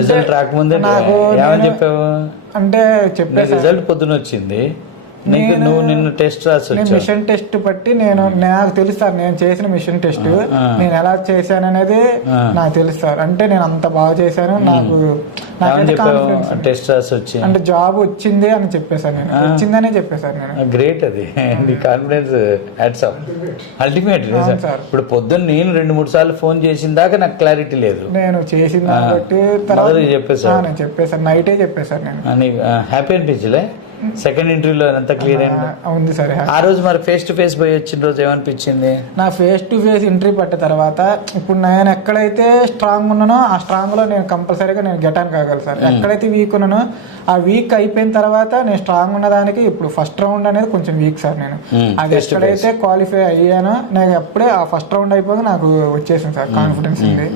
Result రాకముందే నాకు ఏమని చెప్పావు? అంటే చెప్పే రిజల్ట్ పొద్దున వచ్చింది, నీకు నువ్వు నిన్ను టెస్ట్ రాసి నేను వచ్చావు. మిషన్ టెస్ట్ బట్టి నాకు తెలుసు సార్, నేను చేసిన మిషన్ టెస్ట్ నేను ఎలా చేశాను అనేది నాకు తెలుసు సార్. అంటే నేను అంత బాగా చేశాను, నాకు ఏమని చెప్పావు టెస్ట్ రాసి వచ్చి? అంటే జాబ్ వచ్చింది అని చెప్పేశాను, నేను వచ్చిందనే చెప్పేశాను నేను. గ్రేట్, అది నీ కాన్ఫిడెన్స్ హ్యాట్స్ ఆఫ్, అల్టిమేట్. ఇప్పుడు పొద్దున్న నేను 2-3 సార్లు ఫోన్ చేసిన దాకా నాకు క్లారిటీ లేదు, నేను చేసిన కాబట్టి తర్వాత చెప్పేసాను. నేను చెప్పేశాను, నైటే చెప్పేశాను నేను. హ్యాపీ అనిపించలే? సెకండ్ ఇంటర్వ్యూలో అంతా క్లియర్ అయింది. ఉంది సార్. ఆ రోజు మరి ఫేస్ టు ఫేస్ పోయి వచ్చిన రోజు ఏమనిపించింది? నా ఫేస్ టు ఫేస్ ఇంటర్వ్యూ పట్టిన తర్వాత ఇప్పుడు నేను ఎక్కడైతే స్ట్రాంగ్ ఉన్నానో ఆ స్ట్రాంగ్ లో నేను కంపల్సరీగా నేను గెట్ ఆన్ కాగలను సార్. ఎక్కడైతే వీక్ ఉన్నానో ఆ వీక్ అయిపోయిన తర్వాత నేను స్ట్రాంగ్ ఉన్నదానికి ఇప్పుడు ఫస్ట్ రౌండ్ అనేది కొంచెం వీక్ సార్. నేను అది ఎక్కడైతే క్వాలిఫై అయ్యానో నాకు అప్పుడే ఆ ఫస్ట్ రౌండ్ అయిపోగా నాకు వచ్చేసింది సార్, కాన్ఫిడెన్స్ ఉంది.